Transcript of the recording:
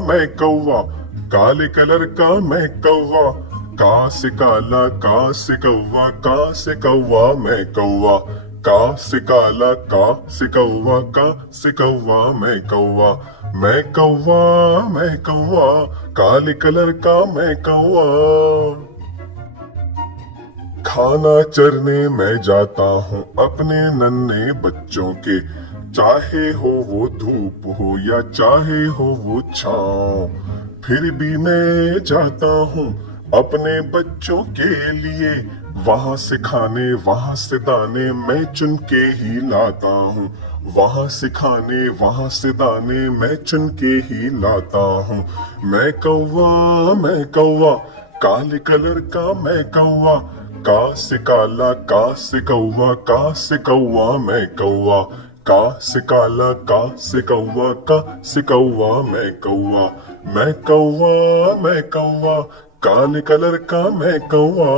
मैं कौवा, काले कलर का मैं कौवा, का से काला का से कौवा, का से कौवा मैं कौवा, का से काला का से कौवा, का से कौवा मैं कौवा, मैं कौवा मैं कौवा, काले कलर का मैं कौवा। खाना चरने मैं जाता हूँ अपने नन्हे बच्चों के, चाहे हो वो धूप हो या चाहे हो वो छाँव, फिर भी मैं जाता हूँ अपने बच्चों के लिए, वहां से खाने वहां से दाने मैं चुन के ही लाता हूँ, वहां से खाने वहां से दाने मैं चुन के ही लाता हूँ। मैं कौवा, काले कलर का मैं कौवा, का से काला का से कौवा, का से कौवा मैं कौवा, का से काला का से कौवा, का से कौवा मैं कौवा, मैं कौवा मैं कौवा, काले कलर का मैं कौवा।